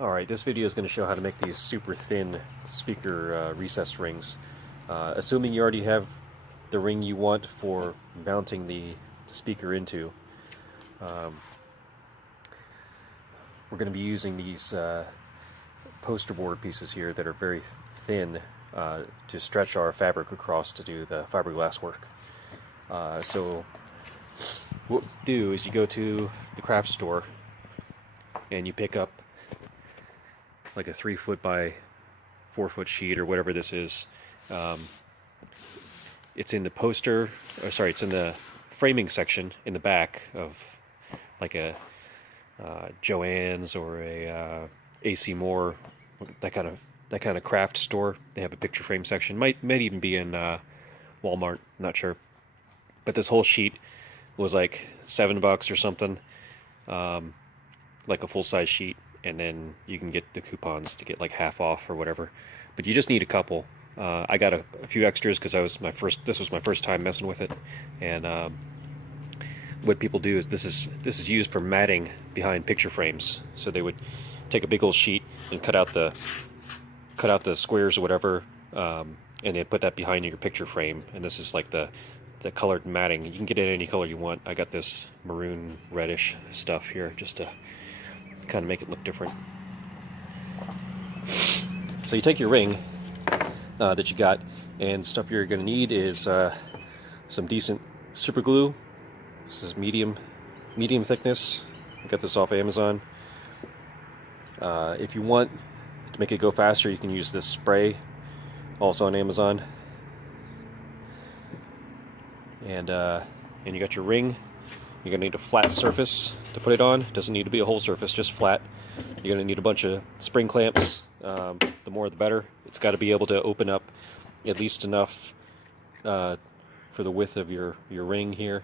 Alright, this video is going to show how to make these super thin speaker recess rings. Assuming you already have the ring you want for mounting the speaker into, we're going to be using these poster board pieces here that are very thin to stretch our fabric across to do the fiberglass work. So what we do is you go to the craft store and you pick up like a 3-foot by 4-foot sheet or whatever this is. It's in the it's in the framing section in the back of like a Joann's or a AC Moore, that kind of craft store. They have a picture frame section. Might even be in Walmart, not sure. But this whole sheet was like $7 or something, like a full-size sheet. And then you can get the coupons to get like half off or whatever. But you just need a couple. I got a few extras because this was my first time messing with it. And what people do is this is used for matting behind picture frames. So they would take a big old sheet and cut out the squares or whatever, and then put that behind your picture frame. And this is like the colored matting. You can get it any color you want. I got this maroon reddish stuff here just to kind of make it look different. So you take your ring that you got, and stuff you're going to need is some decent super glue. This is medium thickness. I got this off Amazon. If you want to make it go faster, you can use this spray, also on Amazon. And you got your ring. You're going to need a flat surface to put it on. It doesn't need to be a whole surface, just flat. You're going to need a bunch of spring clamps. The more the better. It's got to be able to open up at least enough for the width of your ring here.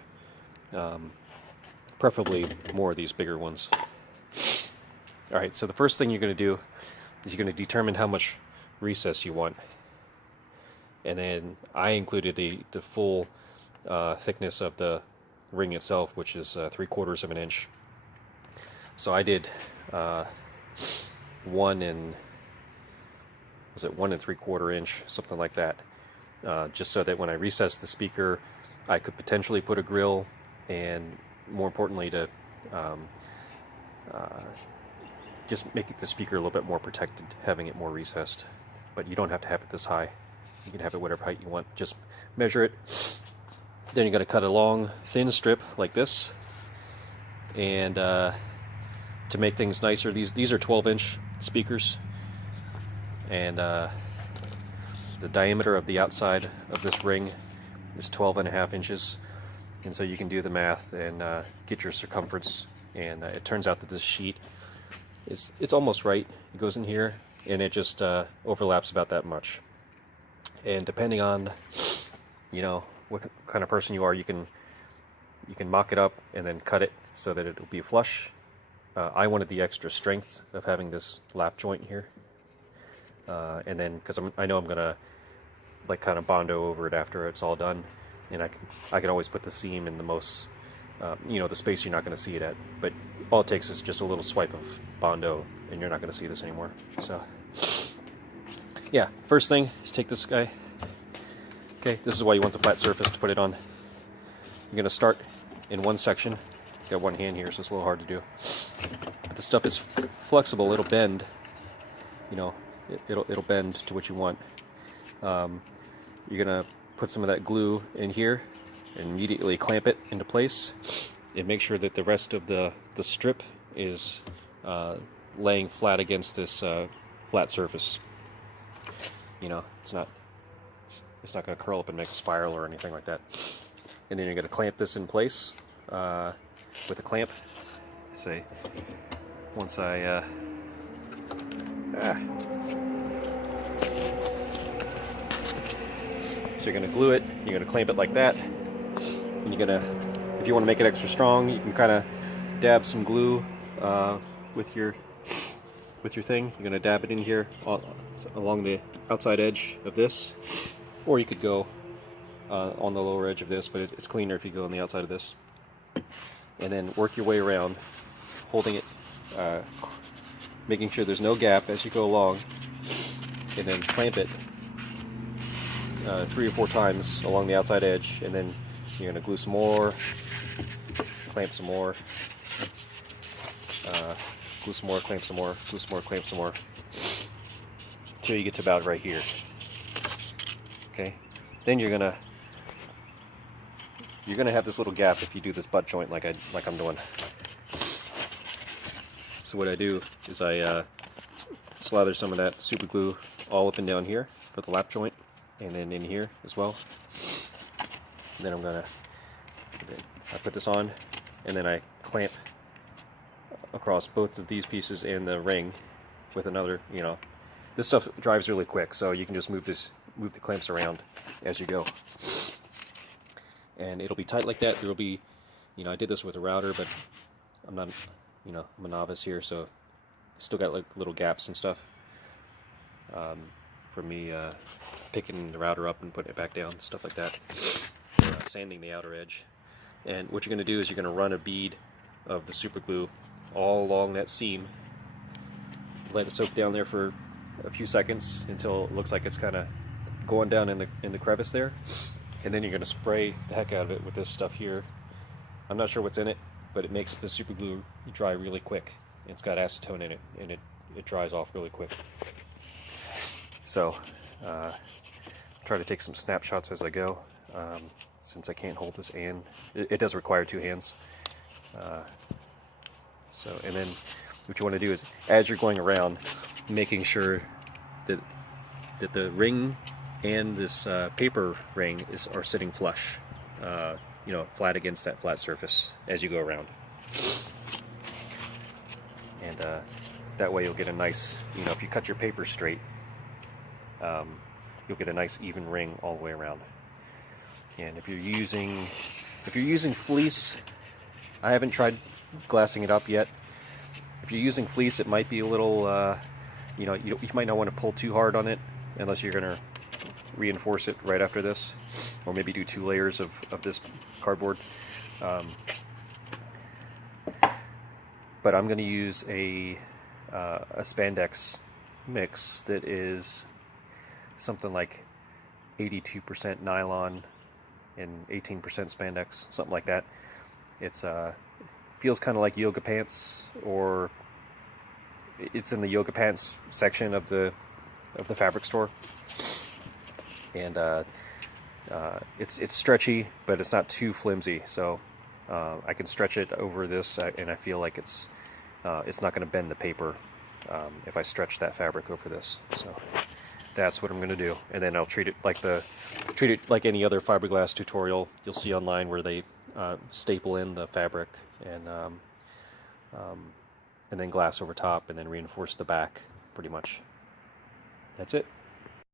Preferably more of these bigger ones. Alright, so the first thing you're going to do is you're going to determine how much recess you want. And then I included the full thickness of the ring itself, which is 3/4 of an inch. So I did 1 3/4 inch, something like that, just so that when I recess the speaker, I could potentially put a grill, and more importantly to just make the speaker a little bit more protected, having it more recessed. But you don't have to have it this high. You can have it whatever height you want. Just measure it. Then you're going to cut a long, thin strip like this. And to make things nicer, these are 12-inch speakers. And the diameter of the outside of this ring is 12.5 inches. And so you can do the math and get your circumference. And it turns out that this sheet it's almost right. It goes in here, and it just overlaps about that much. And depending on, what kind of person you are, you can mock it up and then cut it so that it'll be flush. I wanted the extra strength of having this lap joint here, and then because I know I'm gonna like kind of bondo over it after it's all done, and I can always put the seam in the most the space you're not going to see it at. But all it takes is just a little swipe of bondo, and you're not going to see this anymore. So yeah, first thing is take this guy. Okay, this is why you want the flat surface to put it on. You're going to start in one section. Got one hand here, so it's a little hard to do. But the stuff is flexible. It'll bend. It'll bend to what you want. You're going to put some of that glue in here and immediately clamp it into place. And make sure that the rest of the strip is laying flat against this flat surface. It's not going to curl up and make a spiral or anything like that. And then you're going to clamp this in place with a clamp. Say, once so you're going to glue it, you're going to clamp it like that, and you're going to, if you want to make it extra strong, you can kind of dab some glue with your thing. You're going to dab it in here along the outside edge of this. Or you could go on the lower edge of this, but it's cleaner if you go on the outside of this. And then work your way around, holding it making sure there's no gap as you go along, and then clamp it 3 or 4 times along the outside edge, and then you're going to glue some more, clamp some more, glue some more, clamp some more, glue some more, clamp some more, until you get to about right here. Okay, then you're gonna have this little gap if you do this butt joint like I'm doing. So what I do is I slather some of that super glue all up and down here for the lap joint, and then in here as well. And then I put this on, and then I clamp across both of these pieces and the ring with another, this stuff drives really quick, so you can just move the clamps around as you go. And it'll be tight like that. There'll be, I did this with a router, but I'm not, I'm a novice here, so still got like little gaps and stuff from me picking the router up and putting it back down, stuff like that. Sanding the outer edge. And what you're going to do is you're going to run a bead of the super glue all along that seam. Let it soak down there for a few seconds until it looks like it's kind of going down in the crevice there. And then you're going to spray the heck out of it with this stuff here. I'm not sure what's in it, but it makes the super glue dry really quick. It's got acetone in it, and it dries off really quick. So try to take some snapshots as I go, since I can't hold this, and it does require 2 hands. And then what you want to do is, as you're going around, making sure that the ring and this paper ring are sitting flush, flat against that flat surface as you go around. And that way you'll get a nice, if you cut your paper straight, you'll get a nice even ring all the way around. And if you're using fleece, I haven't tried glassing it up yet. If you're using fleece, it might be a little, you might not want to pull too hard on it unless you're going to reinforce it right after this, or maybe do 2 layers of this cardboard. But I'm going to use a spandex mix that is something like 82% nylon and 18% spandex, something like that. It's feels kind of like yoga pants, or it's in the yoga pants section of the fabric store. And it's stretchy, but it's not too flimsy, so I can stretch it over this, and I feel like it's not going to bend the paper if I stretch that fabric over this. So that's what I'm going to do, and then I'll treat it like any other fiberglass tutorial you'll see online, where they staple in the fabric and then glass over top, and then reinforce the back. Pretty much. That's it.